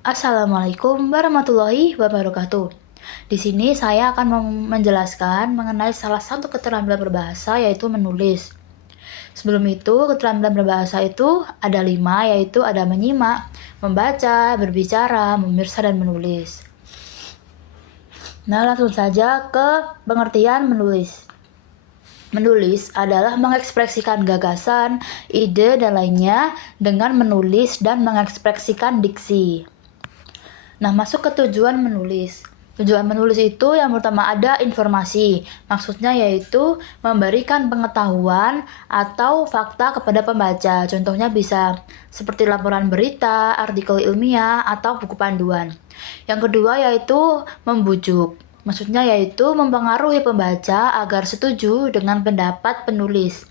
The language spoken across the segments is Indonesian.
Assalamualaikum warahmatullahi wabarakatuh. Di sini saya akan menjelaskan mengenai salah satu keterampilan berbahasa yaitu menulis. Sebelum itu, keterampilan berbahasa itu ada 5, yaitu ada menyimak, membaca, berbicara, memirsa, dan menulis. Nah, langsung saja ke pengertian menulis. Menulis adalah mengekspresikan gagasan, ide, dan lainnya dengan menulis dan mengekspresikan diksi. Nah, masuk ke tujuan menulis. Tujuan menulis itu yang pertama ada informasi. Maksudnya yaitu memberikan pengetahuan atau fakta kepada pembaca. Contohnya bisa seperti laporan berita, artikel ilmiah, atau buku panduan. Yang kedua yaitu membujuk. Maksudnya yaitu mempengaruhi pembaca agar setuju dengan pendapat penulis.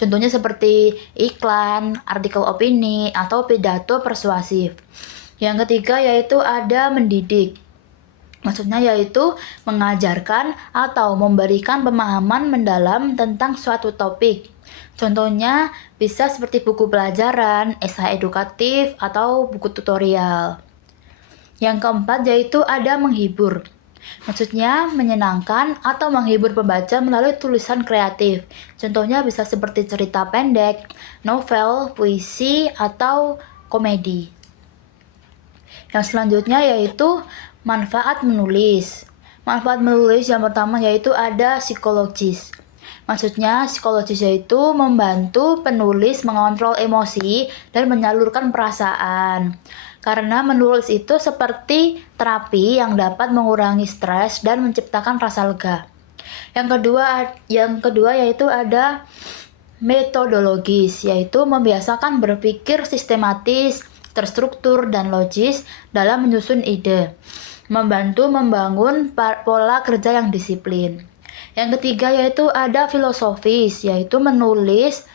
Contohnya seperti iklan, artikel opini, atau pidato persuasif. Yang ketiga yaitu ada mendidik. Maksudnya yaitu mengajarkan atau memberikan pemahaman mendalam tentang suatu topik. Contohnya bisa seperti buku pelajaran, esai edukatif, atau buku tutorial. Yang keempat yaitu ada menghibur. Maksudnya menyenangkan atau menghibur pembaca melalui tulisan kreatif. Contohnya bisa seperti cerita pendek, novel, puisi, atau komedi. Yang selanjutnya yaitu manfaat menulis. Manfaat menulis yang pertama yaitu ada psikologis. Maksudnya psikologis yaitu membantu penulis mengontrol emosi dan menyalurkan perasaan. Karena menulis itu seperti terapi yang dapat mengurangi stres dan menciptakan rasa lega. Yang kedua yaitu ada metodologis, yaitu membiasakan berpikir sistematis, terstruktur, dan logis dalam menyusun ide, membantu membangun pola kerja yang disiplin. Yang ketiga yaitu ada filosofis, yaitu menulis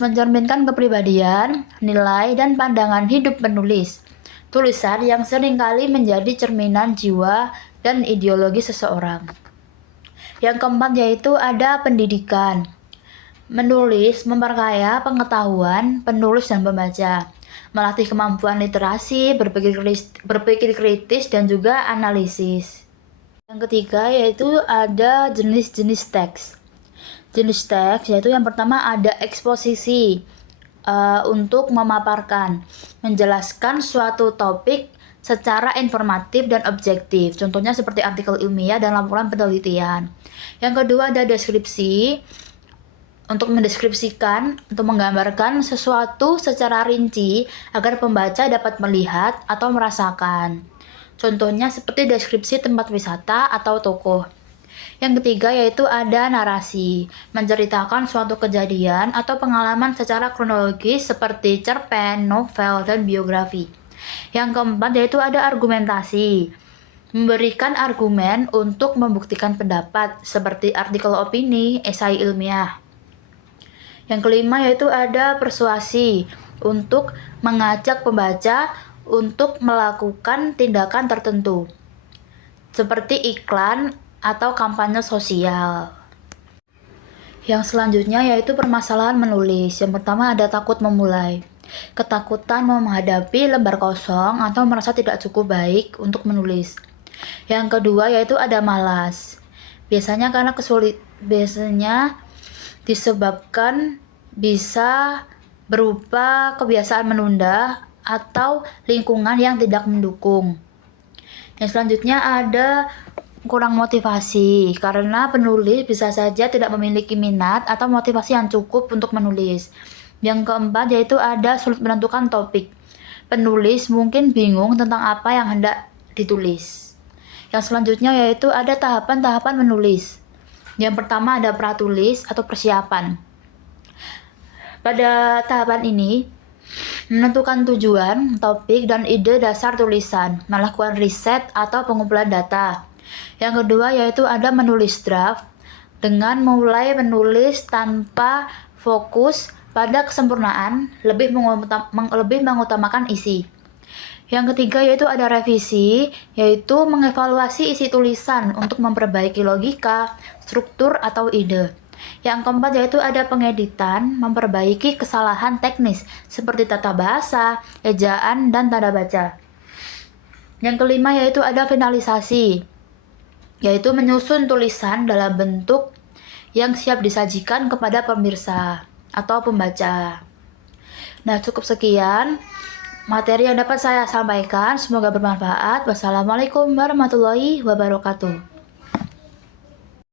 mencerminkan kepribadian, nilai, dan pandangan hidup penulis. Tulisan yang seringkali menjadi cerminan jiwa dan ideologi seseorang. Yang keempat yaitu ada pendidikan. Menulis memperkaya pengetahuan penulis dan pembaca, melatih kemampuan literasi, berpikir kritis, dan juga analisis. Yang ketiga yaitu ada jenis-jenis teks. Jenis teks yaitu yang pertama ada eksposisi, untuk memaparkan, menjelaskan suatu topik secara informatif dan objektif. Contohnya seperti artikel ilmiah dan laporan penelitian. Yang kedua ada deskripsi, untuk mendeskripsikan, untuk menggambarkan sesuatu secara rinci agar pembaca dapat melihat atau merasakan. Contohnya seperti deskripsi tempat wisata atau tokoh. Yang ketiga yaitu ada narasi, menceritakan suatu kejadian atau pengalaman secara kronologis seperti cerpen, novel, dan biografi. Yang keempat yaitu ada argumentasi, memberikan argumen untuk membuktikan pendapat seperti artikel opini, esai ilmiah. Yang kelima yaitu ada persuasi, untuk mengajak pembaca untuk melakukan tindakan tertentu, seperti iklan atau kampanye sosial. Yang selanjutnya yaitu permasalahan menulis. Yang pertama ada takut memulai. Ketakutan menghadapi lembar kosong atau merasa tidak cukup baik untuk menulis. Yang kedua yaitu ada malas. Biasanya disebabkan bisa berupa kebiasaan menunda atau lingkungan yang tidak mendukung. Yang selanjutnya ada kurang motivasi, karena penulis bisa saja tidak memiliki minat atau motivasi yang cukup untuk menulis. Yang keempat yaitu ada sulit menentukan topik. Penulis mungkin bingung tentang apa yang hendak ditulis. Yang selanjutnya yaitu ada tahapan-tahapan menulis. Yang pertama ada pratulis atau persiapan. Pada tahapan ini, menentukan tujuan, topik, dan ide dasar tulisan, melakukan riset atau pengumpulan data. Yang kedua yaitu ada menulis draft, dengan mulai menulis tanpa fokus pada kesempurnaan, lebih mengutamakan isi. Yang ketiga yaitu ada revisi, yaitu mengevaluasi isi tulisan untuk memperbaiki logika, struktur, atau ide. Yang keempat yaitu ada pengeditan, memperbaiki kesalahan teknis seperti tata bahasa, ejaan, dan tanda baca. Yang kelima yaitu ada finalisasi, yaitu menyusun tulisan dalam bentuk yang siap disajikan kepada pemirsa atau pembaca. Nah, cukup sekian materi yang dapat saya sampaikan. Semoga bermanfaat. Wassalamualaikum warahmatullahi wabarakatuh.